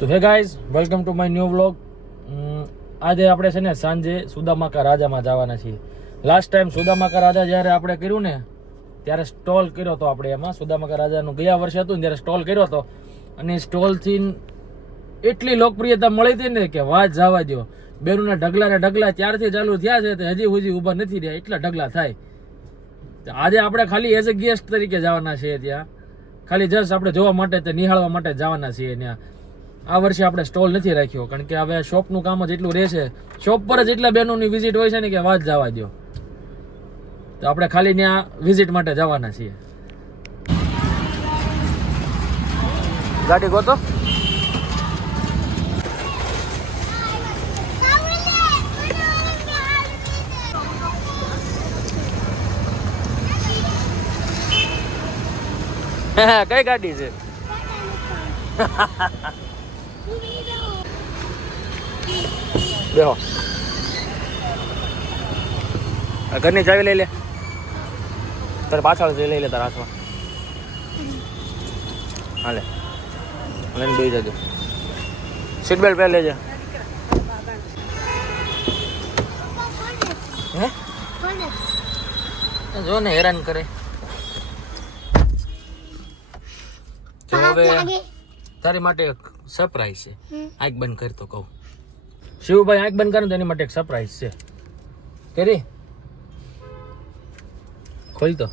તો hey guys welcome to my new vlog આજે આપણે છે ને સાંજે સુદામાકા રાજામાં જવાના છીએ. લાસ્ટ ટાઈમ સુદામાકા રાજા જ્યારે આપણે કર્યું ને, ત્યારે સ્ટોલ કર્યો હતો આપણે એમાં. સુદામાકા રાજાનું ગયા વર્ષે હતું ને, ત્યારે સ્ટોલ કર્યો હતો. અને સ્ટોલથી એટલી લોકપ્રિયતા મળી હતી ને કે વાત જવા દો બેરુના ઢગલા ને ઢગલા ત્યારથી ચાલુ થયા છે, તે હજી સુધી ઊભા નથી રહ્યા, એટલા ઢગલા થાય. આજે આપણે ખાલી એઝ અ ગેસ્ટ તરીકે જવાના છીએ ત્યાં. ખાલી જસ્ટ આપણે જોવા માટે તે નિહાળવા માટે જવાના છીએ ત્યાં. આ વર્ષે આપણે સ્ટોલ નથી રાખ્યો કારણ કે હવે શોપનું કામ જ એટલું રહેશે. શોપ પર જ એટલા બહેનોની વિઝિટ હોય છે ને કે વાત જવા દો તો આપણે ખાલી ત્યાં વિઝિટ માટે જવાના છીએ. ગાડી ગોતો. કઈ ગાડી છે? બેહો. ઘરની ચાવી લઈ લે. તારે પાછળ જઈ લઈ લે તારા હાથમાં. હાલે લઈને બેસી જજો. સીટ બેલ્ટ પહેરી લેજે. હે? જો ને હેરાન કરે. હવે તારી માટે સરપ્રાઈઝ છે. આંખ બંધ કર તો કહું. શિવભાઈ આંખ બંધ કરે તેની એની માટે એક સરપ્રાઈઝ છે. કરી? ખોલ તો.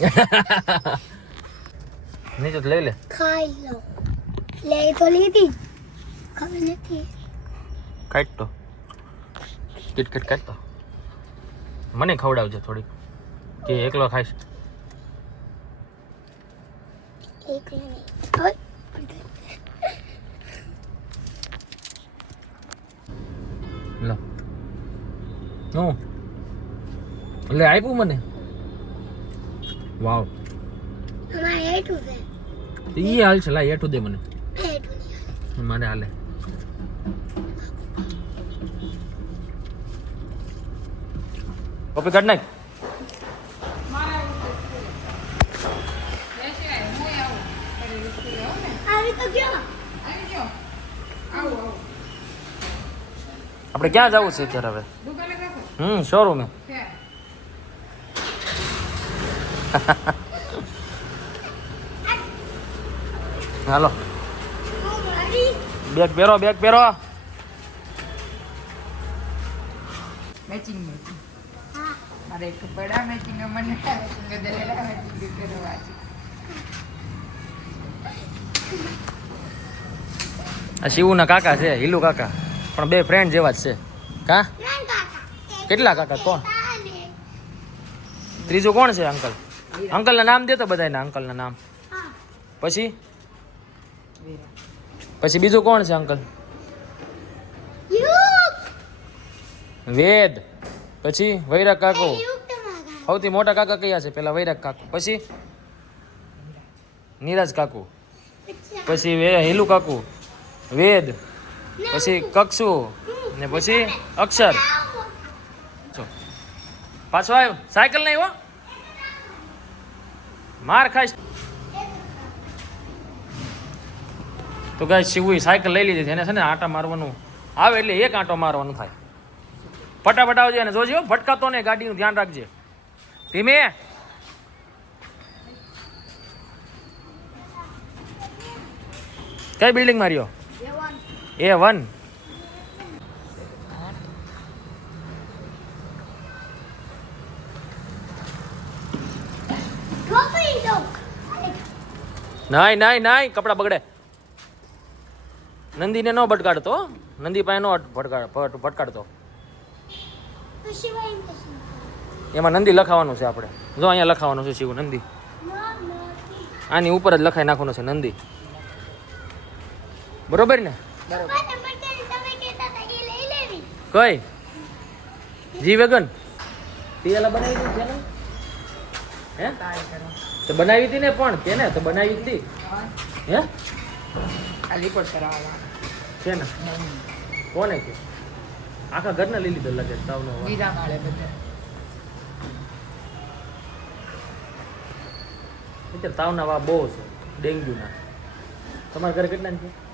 નીચે તો લઈ લે. ખાઈ લો. લે તો લીધી. ખબર નથી. કાઢ તો. કિટકટ કાઢ તો. મને ખવડાવજે થોડીક. કે એકલો ખાઈશ. એક મિનિટ લો. હું એટલે આપ્યું મને. વાવ. ઈ હાલ છે લાય એઠું દે મને. મને હાલે. કોપી કાઢ નાખ આવી તો ગયો આપણે ક્યાં જવું છે અત્યારે હવે? હમ શોરૂમે હાલો. બેગ પહેરો બેગ પહેરો. મેચિંગ મારે એક બડા મેચિંગ મને મેચિંગ કરવા છે. આ શિવુના કાકા છે હિલુ કાકા. પણ બે ફ્રેન્ડ જેવા જ છે. કા? કેટલા કાકા? કોણ? ત્રીજું કોણ છે અંકલ? અંકલના નામ દેતો બધાના અંકલના નામ. પછી? પછી બીજું કોણ છે અંકલ? વેદ. પછી વૈરાગ કાકો. સૌથી મોટા કાકા કયા છે? પેલા વૈરાગ કાકો. પછી? નીરજ કાકુ. પછી વે હિલુ કાકુ. વેદ. પછી કક્ષુ ને પછી અક્ષર. પાછો આવ્યો. સાયકલ નહીં હો. માર ખાઈશ. તો ગાય શિવું સાયકલ લઈ લીધી એને છે ને આંટા મારવાનું આવે એટલે એક આંટો મારવાનું થાય. ફટાફટ આવજે અને જોજો ભટકાતો ને ગાડીનું ધ્યાન રાખજે. ધીમે. કઈ બિલ્ડિંગ માર્યો એ વન નાય નાય નાય, કપડા બગડે. નંદીને ન ભટકાડતો નંદી પાસે નો ભટકાડ ભટકાડતો. એમાં નંદી લખાવાનું છે આપણે. જો અહીંયા લખાવાનું છે શિવ નંદી. આની ઉપર જ લખાઈ નાખવાનું છે નંદી. બરોબર ને? કઈ? G wagon. પિયાલા બનાવી હતી ને? હે? તો બનાવી હતી ને પણ કે ને? તો બનાવી હતી. હે. ખાલી રિપોર્ટ કરાવવા. છે ને? કોને કે? આખા ઘરને લઈ લીધો લગે તાવનો અવાજ. બીજા માળે બધા. અત્યારે તાવના વા બહુ છે ડેન્ગ્યુના. તમારા ઘરે કેટલા છે?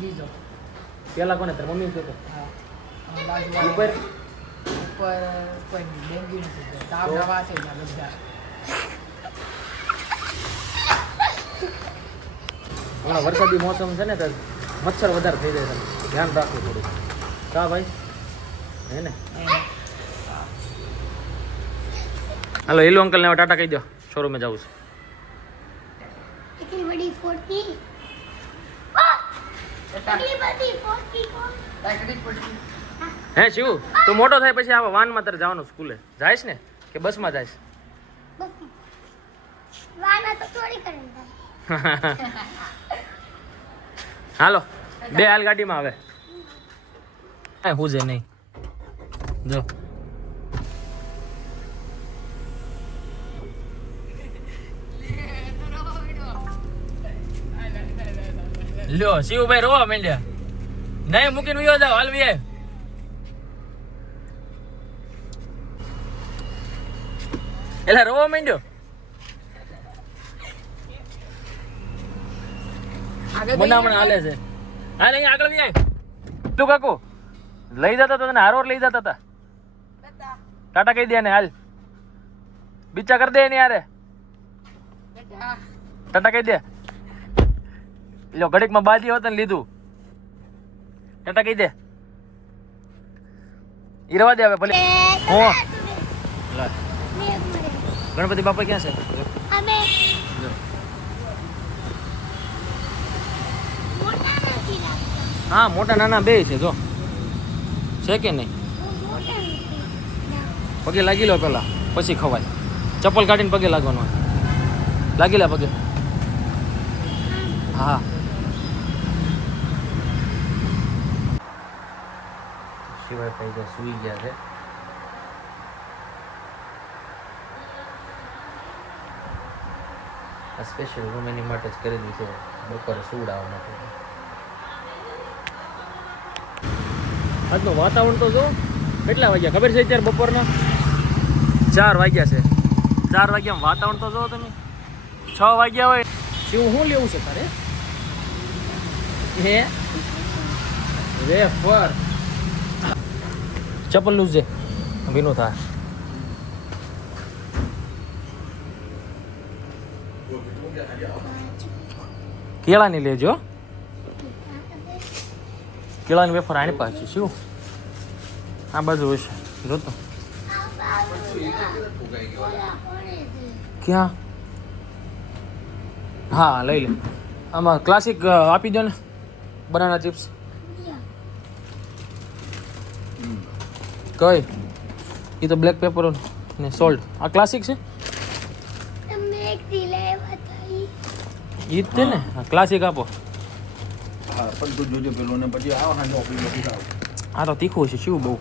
લીધો પેલા કોને? તાર મમ્મી કહેતો હા. ઉપર? ઉપર. કોઈ ડેન્ગ્યુ નથી તાવ દવા છે બધા. હમણાં વરસાદી મોસમ છે ને તો મચ્છર વધારે થઈ જાય છે. ધ્યાન રાખવું થોડું કા ભાઈ? હે ને? હાલો એલો અંકલને હવે ટાટા કહી દો શોરૂમે જવું છે. હે શિવ તું મોટો થાય પછી આવા વાનમાં તારે જવાનું સ્કૂલે. જાયશ ને? કે બસમાં જાયશ હાલો બે હાલ ગાડીમાં આવે. હું જે નહીં. જો. લ્યો શિવભાઈ રોવા માંડ્યા. નહીં મૂકીને વિયો જાવ હાલ વીએ એટલે રોવા માંડ્યો? બનામણ હાલે છે. હાલ અહીંયા આગળ વી આય તું કાકુ લઈ જતા હતા તને હારોર લઈ જતા હતા ટાટા કહી દે ને હાલ. બીચા કરી દે ને યારે ટાટા કહી દે. લ્યો ઘડીકમાં બાજી હોત ને લીધું. ટાટા કહી દે. ઈ દે હવે ભલે. હો. ગણપતિ બાપા ક્યાં છે? હા મોટા નાના બે છે જો. છે કે નહીં? પગે લાગી લો પેલા પછી ખવાય. ચપ્પલ કાઢીને પગે લાગવાનું લાગી લે પગે. હા. શિવાય ભાઈ તો સુઈ ગયા છે. આ સ્પેશિયલ રૂમ એની માટે જ કરી દીધું બપોરે સુવડાવવા માટે. આજનું વાતાવરણ તો જો કેટલા વાગ્યા? ખબર છે અત્યારે બપોરના? ચાર વાગ્યા છે. ચાર વાગ્યા વાતાવરણ તો જો તમે. છ વાગ્યા હોય. શું શું લેવું છે તારે? હે? વેફર ચપ્પલ લૂઝ છે. ભીનું થાય. કેળાની લેજો કેળાની વેફર આની પાસે શું? આ બાજુ હશે. જોતો ક્યાં? હા, લઈ લે. આમાં ક્લાસિક આપી દો ને. બનાના ચિપ્સ કઈ એ તો બ્લેક પેપર ને સોલ્ટ આ ક્લાસિક છે તમને એક ઈ જ તે ને ક્લાસિક આપો હા પણ તું જોજો પેલો ને પછી આવ હા ઓફિસ ઓફિસ આવ આ તો તીખું છે શું બહુ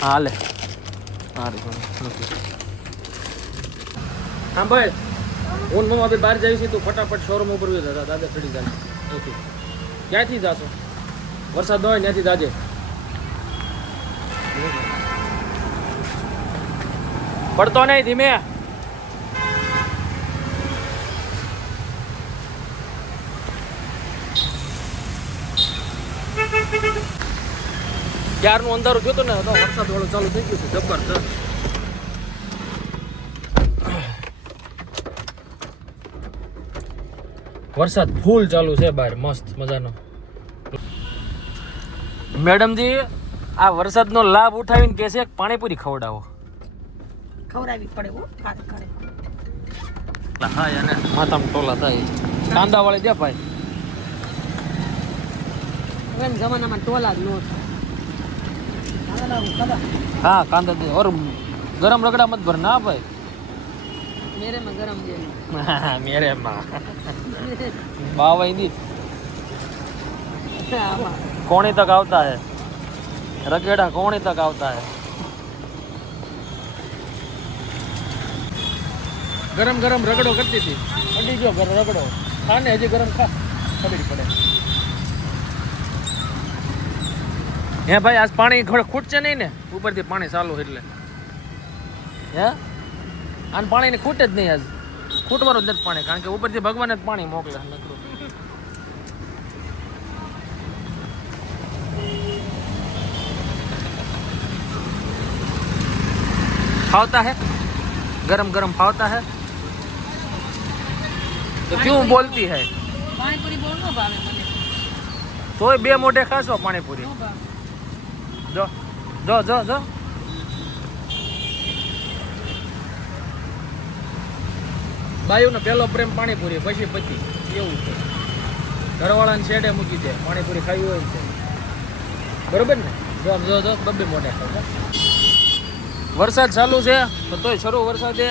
હા લે હા રે હા ભાઈ હું મમ્મી આપણે બહાર જઈએ છીએ તો ફટાફટ શોરૂમ ઉપર દાદા દાદા ચડી જાય ઓકે ક્યાંથી જાશો વરસાદ ન હોય ત્યાંથી જાજે પડતો નહીં ધીમે. ક્યારનું અંધારું થયું ને, તો વરસાદ વાળું ચાલુ થઈ ગયું છે જબરદસ્ત વરસાદ ફૂલ ચાલુ છે બહાર, મસ્ત મજાનો. મેડમજી આ વરસાદનો લાભ ઉઠાવીને કે છે પાણીપુરી ખવડાવો. ખવડાવી પડે હો વાત કરે. હા માથામાં ટોલા થાય. કાંદા વાળી દે ભાઈ. હવે જમાનામાં ટોલા જ નો થાય. હા કાંદા દે. ઓર ગરમ રગડા મત ભર ના ભાઈ. મેરે માં ગરમ દે. મેરે માં બાવા દી કોણી તક આવતા હે. રગેડા કોણી તક આવતા હે? ગરમ ગરમ રગડો કરતી હતી. અડી ગયો ગરમ રગડો. ખાને હજી ગરમ ખા. ખબર પડે. હે ભાઈ આજ પાણી થોડું ખૂટશે નહીં ને? ઉપરથી પાણી ચાલુ એટલે. હે? આને પાણીની ખૂટે જ નહીં આજ. ખૂટવાનું જ નથી પાણી કારણ કે ઉપરથી ભગવાન જ પાણી મોકલે નકરું. फावता है गरम गरम फावता है तो क्यों बोलती है પાણીપુરી બહુ ન ભાવે મને તોય બે મોઢે ખાશો પાણીપુરી ન ભાવે જો જો જો જો બાયુનો પહેલો પ્રેમ પાણીપુરી પછી પતિ એવું છે ઘરવાળાને શેડે મૂકી દે પાણીપુરી ખાવી હોય ને તો. બરોબર ને જો આમ જો જો બબ્બે મોઢે ખાવ છો. વરસાદ ચાલુ છે તો તોય શરૂ વરસાદે.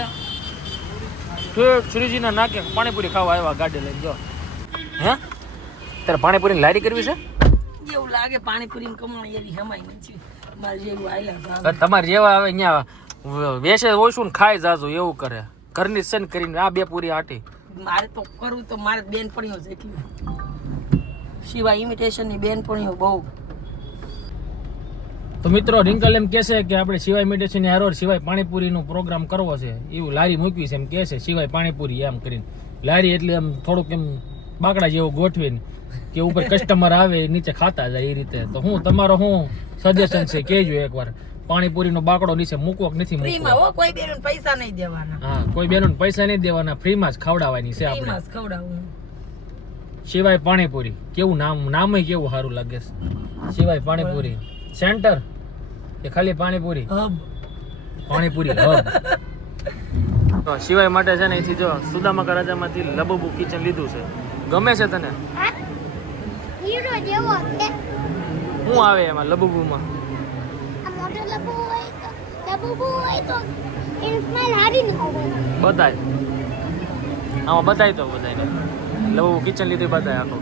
ઠેઠ શ્રીજીના નાકે પાણીપુરી ખાવા આવ્યા ગાડી લઈને જો. હે? તારે પાણીપુરીની લારી કરવી છે? એવું લાગે પાણીપુરી કમાણી એવી હેમાય નથી. મારે જેવું આયલા તમારે જેવા આવે અહીંયા વેસે ઓછું ને ખાઈ જાજો એવું કરે. ઘરની સન કરીને આ બે પૂરી આટી. મારે તો કરવું તો મારે બેનપણીઓ છે એટલી. સિવાય ઇમિટેશનની બેન બેનપણીઓ બહુ. તો મિત્રો રિંકલ એમ કહે છે કે આપણે સિવાય મેડિસિન હારોર સિવાય પાણીપુરીનો પ્રોગ્રામ કરવો છે. એવું લારી મૂકવી છે એમ કહે છે સિવાય પાણીપુરી એમ કરીને. લારી એટલે એમ થોડુંક એમ બાકડા જેવું ગોઠવીને કે ઉપર કસ્ટમર આવે નીચે ખાતા જાય એ રીતે. તો હું તમારો હું સજેશન છે કહેજો એકવાર. પાણીપુરીનો બાકડો નીચે મૂકવો કે નથી મૂકવો? કોઈ બેન પૈસા નહીં દેવાના. હા કોઈ બેન પૈસા નહીં દેવાના ફ્રીમાં જ ખવડાવવાની છે આપણે. ફ્રીમાં જ ખવડાવું સિવાય પાણીપુરી. કેવું નામ નામય કેવું સારું લાગે છે. સિવાય પાણીપુરી. સેન્ટર કે ખાલી પાણીપુરી? પાણીપુરી હબ. તો સિવાય માટે છે ને અહીંથી જો સુદામા રાજામાંથી લબબુ કિચન લીધું છે. ગમે છે તને? શું આવે એમાં લબુબુમાં? આ મોટો લબુ હોય તો લબુ હોય તો એની સ્માઈલ હારી ન હોય. બતાય. આમાં બતાય તો બધાને લબુ કિચન લીધું બતાય આખો.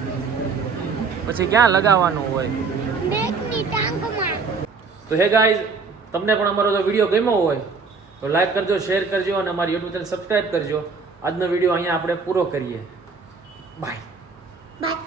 પછી ક્યાં લગાવવાનું હોય? તો હે ગાઈઝ તમને પણ અમારો જો વીડિયો ગમ્યો હોય, તો લાઈક કરજો શેર કરજો અને અમારી યુટ્યુબ ચેનલ સબસ્ક્રાઈબ કરજો. આજનો વીડિયો અહીંયા આપણે પૂરો કરીએ. Bye bye